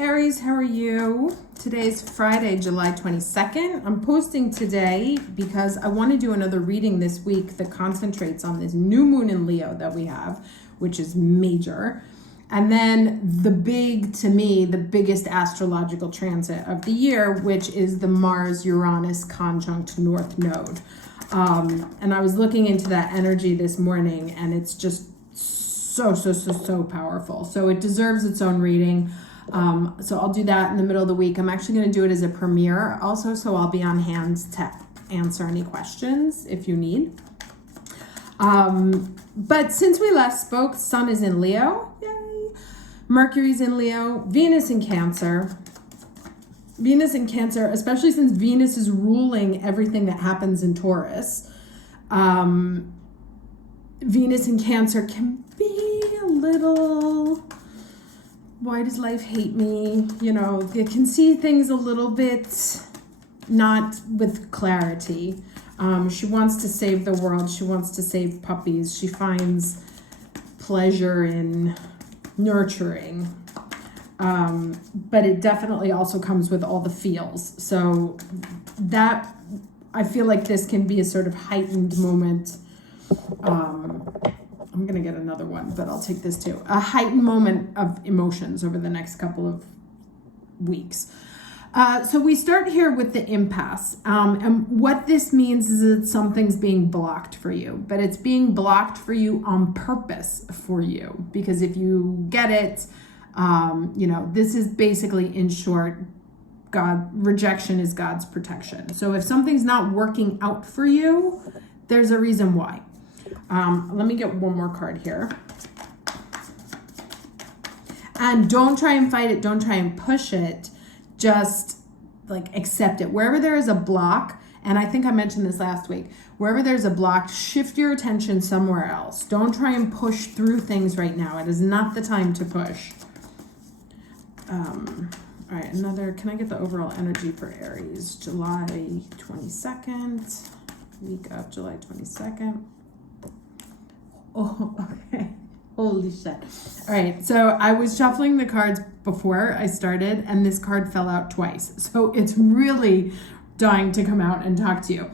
Aries, how are you? Today's Friday, July 22nd. I'm posting today because I want to do another reading this week that concentrates on this new moon in Leo that we have, which is major. And then the biggest astrological transit of the year, which is the Mars-Uranus conjunct North Node. And I was looking into that energy this morning, and it's just so powerful. So it deserves its own reading. So I'll do that in the middle of the week. I'm actually going to do it as a premiere also, so I'll be on hand to answer any questions if you need. But since we last spoke, Sun is in Leo, yay! Mercury's in Leo, Venus in Cancer. Venus in Cancer, especially since Venus is ruling everything that happens in Taurus. Venus in Cancer can be a little... Why does life hate me? You know, you can see things a little bit not with clarity. She wants to save the world. She wants to save puppies. She finds pleasure in nurturing. But it definitely also comes with all the feels. So that, I feel like this can be a sort of heightened moment. I'm going to get another one, but I'll take this too. A heightened moment of emotions over the next couple of weeks. So we start here with the impasse. And what this means is that something's being blocked for you, but it's being blocked for you on purpose for you. Because if you get it, this is basically, in short, rejection is God's protection. So if something's not working out for you, there's a reason why. Let me get one more card here. And don't try and fight it. Don't try and push it. Just accept it. Wherever there is a block, and I think I mentioned this last week, wherever there's a block, shift your attention somewhere else. Don't try and push through things right now. It is not the time to push. All right, can I get the overall energy for Aries? July 22nd, week of July 22nd. Oh, okay. Holy shit. All right. So I was shuffling the cards before I started, and this card fell out twice. So it's really dying to come out and talk to you.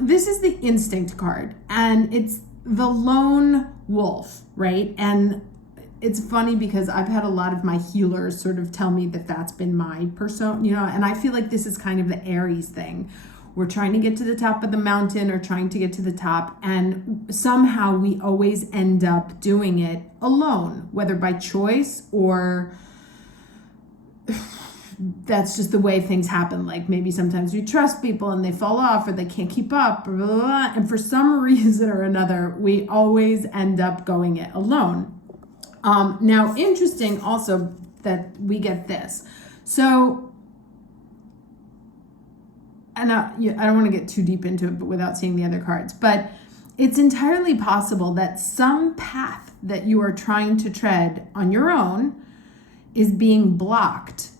This is the instinct card, and it's the lone wolf, right? And it's funny because I've had a lot of my healers sort of tell me that that's been my persona, and I feel like this is kind of the Aries thing. We're trying to get to the top of the mountain or trying to get to the top, and somehow we always end up doing it alone, whether by choice or that's just the way things happen. Like maybe sometimes we trust people and they fall off or they can't keep up, or blah, blah, blah, and for some reason or another, we always end up going it alone. Now, interesting also that we get this. So, and I don't want to get too deep into it, but without seeing the other cards, but it's entirely possible that some path that you are trying to tread on your own is being blocked.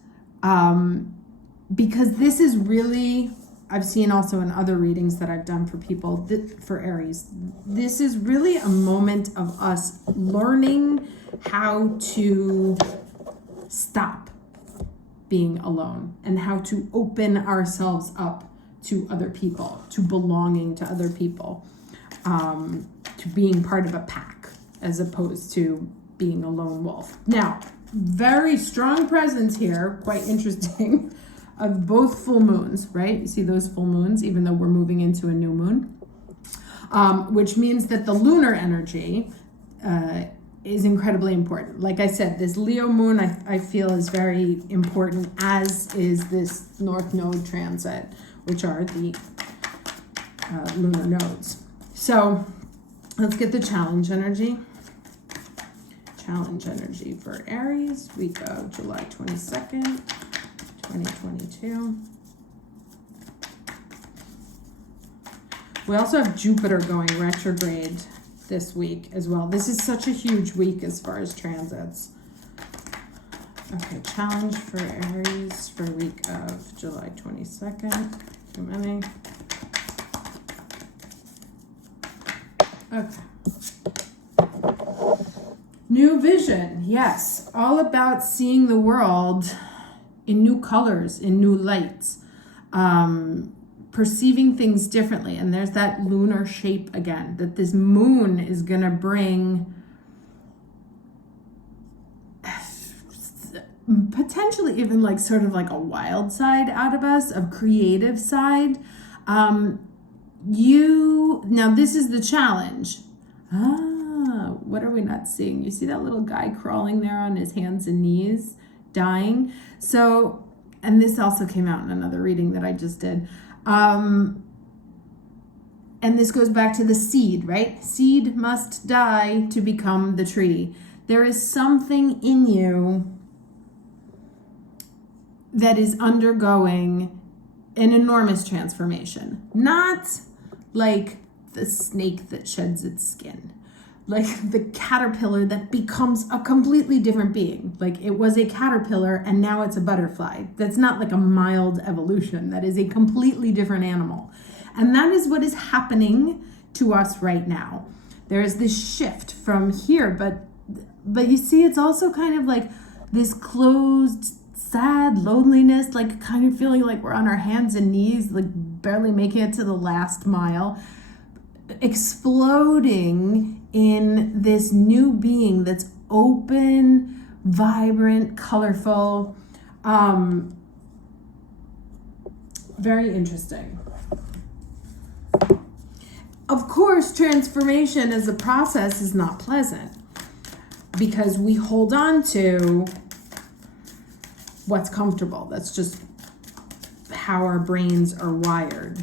Because this is really, I've seen also in other readings that I've done for people, for Aries, this is really a moment of us learning how to stop being alone and how to open ourselves up to other people, to belonging to other people, to being part of a pack as opposed to being a lone wolf. Now, very strong presence here, quite interesting, of both full moons, right? You see those full moons, even though we're moving into a new moon, which means that the lunar energy is incredibly important. Like I said, this Leo moon I feel is very important, as is this North Node transit, which are the lunar nodes. So let's get the challenge energy. Challenge energy for Aries, week of July 22nd, 2022. We also have Jupiter going retrograde this week as well. This is such a huge week as far as transits. Okay, challenge for Aries for week of July 22nd. Too many. Okay. New new vision. Yes. All about seeing the world in new colors, in new lights, perceiving things differently. And there's that lunar shape again, that this moon is going to bring potentially even like sort of like a wild side out of us, of creative side. Now this is the challenge. What are we not seeing? You see that little guy crawling there on his hands and knees, dying? So, and this also came out in another reading that I just did. And this goes back to the seed, right? Seed must die to become the tree. There is something in you that is undergoing an enormous transformation. Not like the snake that sheds its skin, like the caterpillar that becomes a completely different being. Like it was a caterpillar and now it's a butterfly. That's not like a mild evolution. That is a completely different animal. And that is what is happening to us right now. There is this shift from here, but you see, it's also kind of like this closed, sad loneliness, like kind of feeling like we're on our hands and knees, like barely making it to the last mile, exploding in this new being that's open, vibrant, colorful. Very interesting. Of course, transformation as a process is not pleasant because we hold on to what's comfortable. That's just how our brains are wired.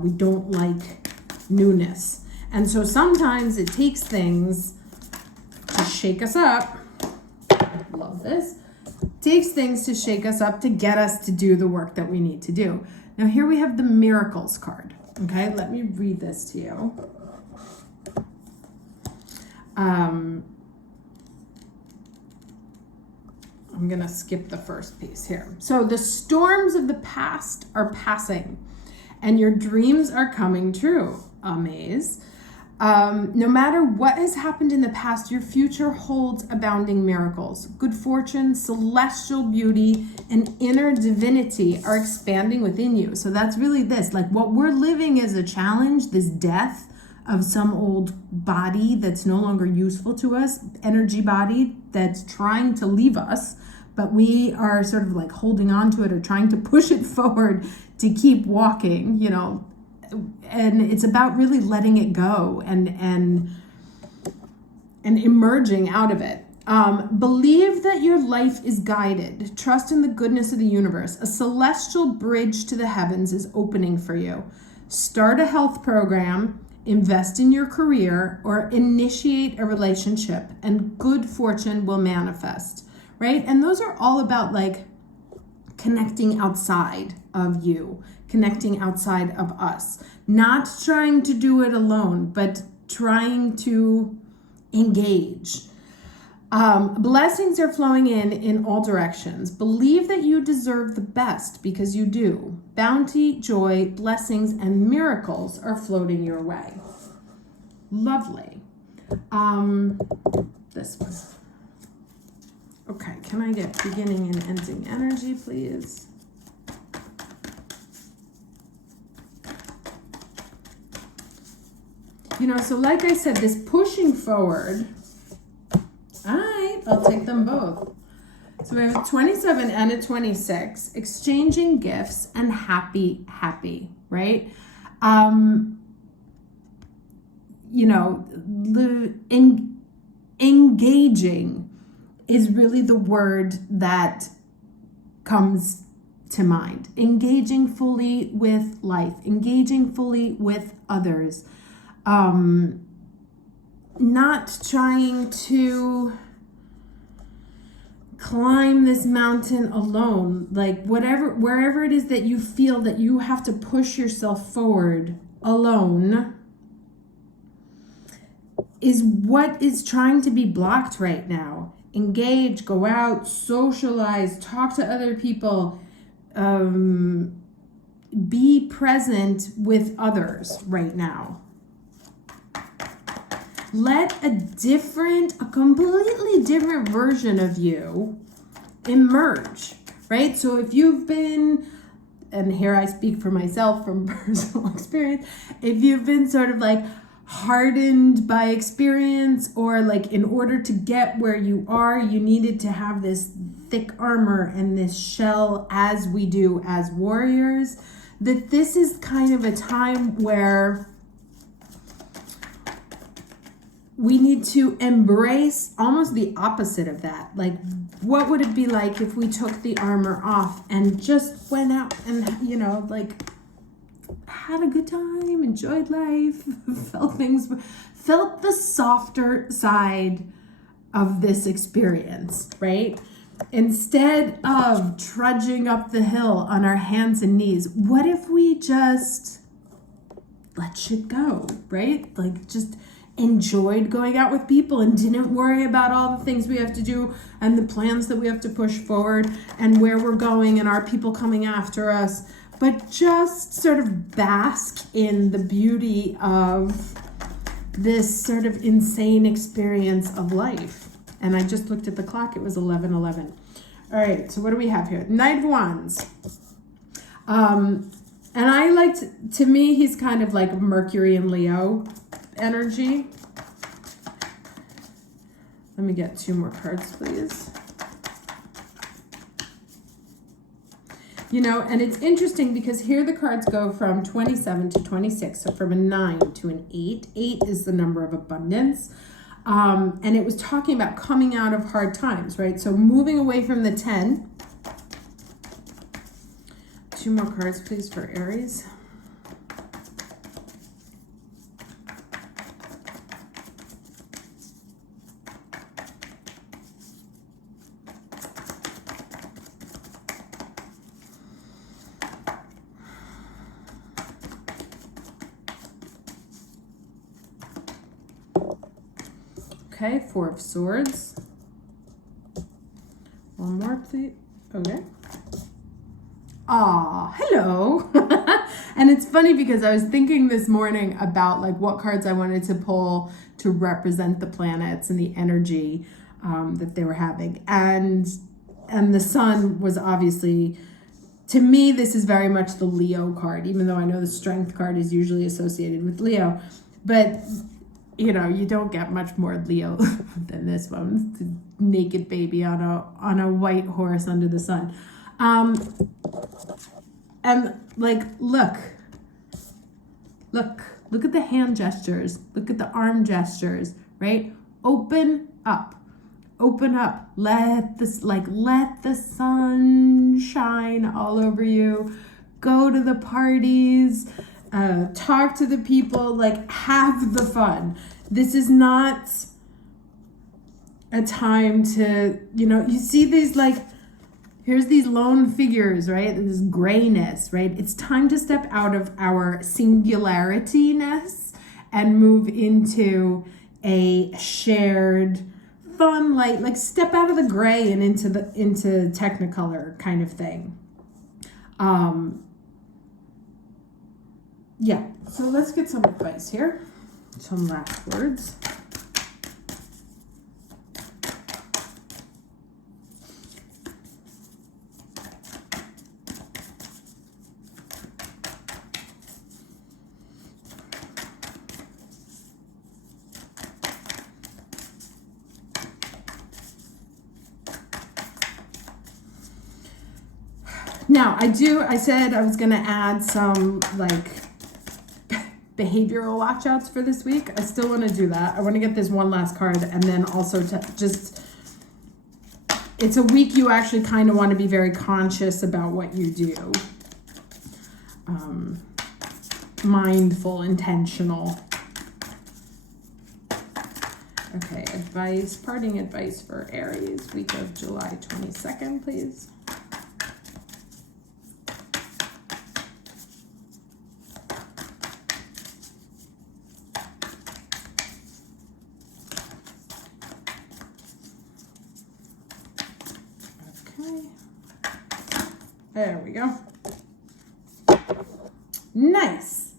We don't like newness. And so sometimes it takes things to shake us up. Love this. Takes things to shake us up to get us to do the work that we need to do. Now here we have the miracles card. Okay, let me read this to you. I'm going to skip the first piece here. So the storms of the past are passing and your dreams are coming true. Amaze. No matter what has happened in the past, your future holds abounding miracles. Good fortune, celestial beauty, and inner divinity are expanding within you. So that's really this, like what we're living is a challenge, this death of some old body that's no longer useful to us, energy body that's trying to leave us, but we are sort of like holding on to it or trying to push it forward to keep walking, you know. And it's about really letting it go and emerging out of it. Believe that your life is guided. Trust in the goodness of the universe. A celestial bridge to the heavens is opening for you. Start a health program, invest in your career, or initiate a relationship, and good fortune will manifest, right? And those are all about like connecting outside of you, connecting outside of us, not trying to do it alone, but trying to engage. Blessings are flowing in all directions. Believe that you deserve the best because you do. Bounty, joy, blessings, and miracles are floating your way. Lovely. This one. Okay, can I get beginning and ending energy, please? You know, so like I said, this pushing forward, all right, I'll take them both. So we have a 27 and a 26, exchanging gifts and happy, right? You know, engaging is really the word that comes to mind. Engaging fully with life, engaging fully with others. Not trying to climb this mountain alone, like wherever it is that you feel that you have to push yourself forward alone is what is trying to be blocked right now. Engage, go out, socialize, talk to other people, be present with others right now. let a completely different version of you emerge, right? So if you've been, and here I speak for myself from personal experience, if you've been sort of like hardened by experience, or like in order to get where you are, you needed to have this thick armor and this shell, as we do as warriors, that this is kind of a time where we need to embrace almost the opposite of that. Like, what would it be like if we took the armor off and just went out and, you know, like had a good time, enjoyed life, felt the softer side of this experience, right? Instead of trudging up the hill on our hands and knees, what if we just let shit go, right? Like, just enjoyed going out with people and didn't worry about all the things we have to do and the plans that we have to push forward and where we're going and our people coming after us, but just sort of bask in the beauty of this sort of insane experience of life. And I just looked at the clock, it was 11:11. All right, so what do we have here? Knight of Wands. And I liked, to me, he's kind of like Mercury and Leo energy. Let me get 2 more cards, please. You know, and it's interesting because here the cards go from 27 to 26. So from a 9 to an 8. 8 is the number of abundance. And it was talking about coming out of hard times, right? So moving away from the 10. 2 more cards, please, for Aries. Okay, 4 of Swords. 1 more, please. Okay. Ah, hello. And it's funny because I was thinking this morning about like what cards I wanted to pull to represent the planets and the energy that they were having. And the Sun was obviously, to me, this is very much the Leo card, even though I know the Strength card is usually associated with Leo. But you know, you don't get much more Leo than this one. The naked baby on a white horse under the sun. And like, look at the hand gestures. Look at the arm gestures, right? Open up. Let the sun shine all over you. Go to the parties. Talk to the people, like have the fun. This is not a time to, you know, you see these like, here's these lone figures, right? This grayness, right? It's time to step out of our singularity-ness and move into a shared fun, like step out of the gray and into Technicolor kind of thing. Yeah, so let's get some advice here. Some last words. Now, I said I was going to add some like behavioral watch-outs for this week. I still want to do that. I want to get this one last card, and then also to just, it's a week you actually kind of want to be very conscious about what you do. Mindful, intentional. Okay, parting advice for Aries, week of July 22nd, please. There we go. Nice.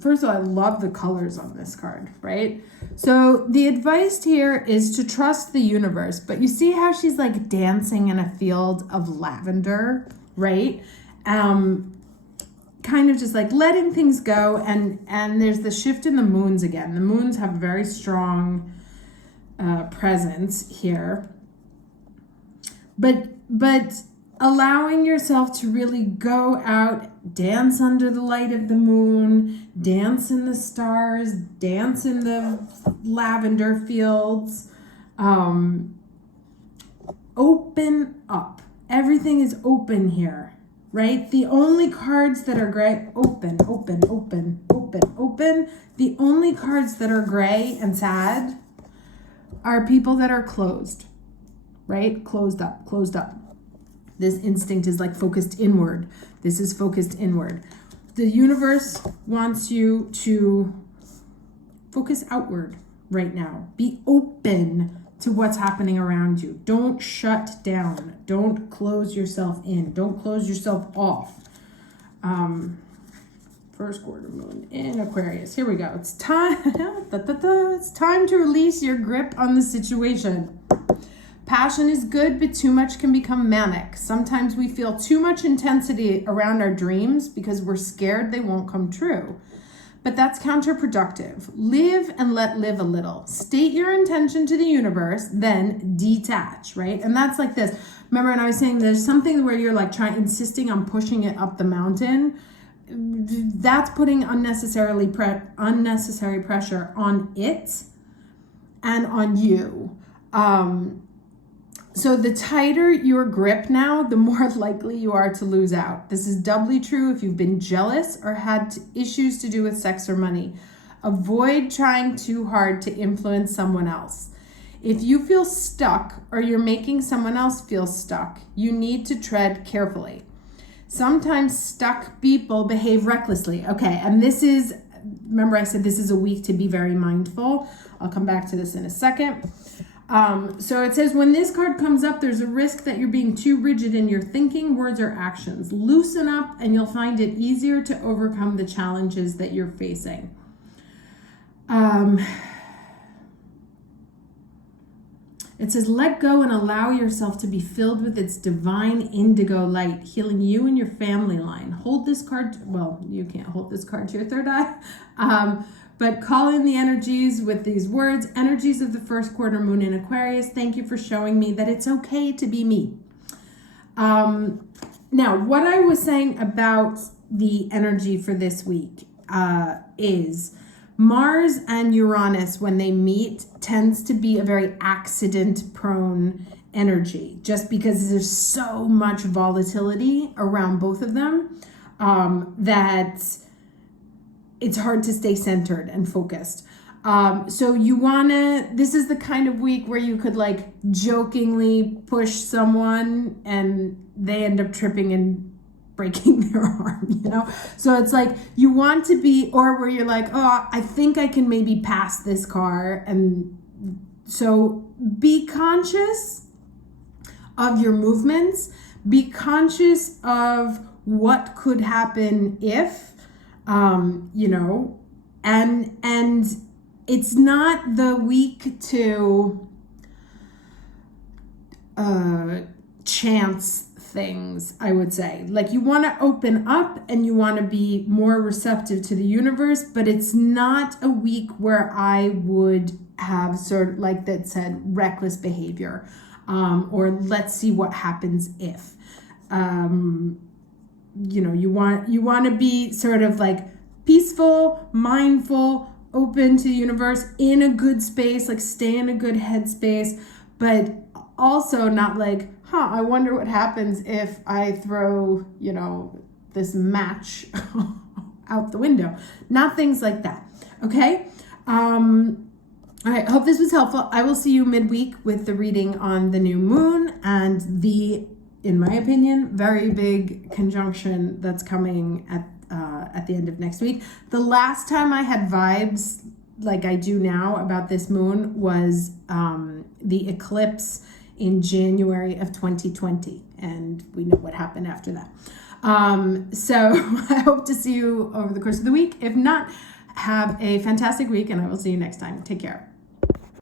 First of all, I love the colors on this card, right? So the advice here is to trust the universe. But you see how she's like dancing in a field of lavender, right? Kind of just like letting things go. And there's the shift in the moons again. The moons have a very strong presence here. But allowing yourself to really go out, dance under the light of the moon, dance in the stars, dance in the lavender fields, open up. Everything is open here, right? The only cards that are gray, open. The only cards that are gray and sad are people that are closed, right? Closed up. This instinct is like focused inward. This is focused inward. The universe wants you to focus outward right now. Be open to what's happening around you. Don't shut down. Don't close yourself in. Don't close yourself off. First quarter moon in Aquarius. Here we go. It's time. It's time to release your grip on the situation. Passion is good, but too much can become manic. Sometimes we feel too much intensity around our dreams because we're scared they won't come true. But that's counterproductive. Live and let live a little. State your intention to the universe, then detach, right? And that's like this. Remember, and I was saying there's something where you're like insisting on pushing it up the mountain. That's putting unnecessary pressure on it and on you. So the tighter your grip now, the more likely you are to lose out. This is doubly true if you've been jealous or had issues to do with sex or money. Avoid trying too hard to influence someone else. If you feel stuck or you're making someone else feel stuck, you need to tread carefully. Sometimes stuck people behave recklessly. Okay, and this is, remember I said this is a week to be very mindful. I'll come back to this in a second. So it says, when this card comes up, there's a risk that you're being too rigid in your thinking, words, or actions. Loosen up and you'll find it easier to overcome the challenges that you're facing. It says, let go and allow yourself to be filled with its divine indigo light, healing you and your family line. Hold this card, well, you can't hold this card to your third eye, but call in the energies with these words. Energies of the first quarter moon in Aquarius. Thank you for showing me that it's okay to be me. Now, what I was saying about the energy for this week is Mars and Uranus, when they meet, tends to be a very accident-prone energy, just because there's so much volatility around both of them that it's hard to stay centered and focused. So this is the kind of week where you could like jokingly push someone and they end up tripping and breaking their arm, you know? So it's like you want to be, or where you're like, oh, I think I can maybe pass this car. And so be conscious of your movements, be conscious of what could happen if, and it's not the week to chance things, I would say. Like you want to open up and you want to be more receptive to the universe, but it's not a week where I would have sort of like that said reckless behavior, or let's see what happens if. You want to be sort of like peaceful, mindful, open to the universe, in a good space, like stay in a good headspace, but also not like, I wonder what happens if I throw, this match out the window. Not things like that. Okay? All right, hope this was helpful. I will see you midweek with the reading on the new moon and the, in my opinion, very big conjunction that's coming at the end of next week. The last time I had vibes like I do now about this moon was the eclipse in January of 2020, and we know what happened after that. So I hope to see you over the course of the week. If not, have a fantastic week, and I will see you next time. Take care.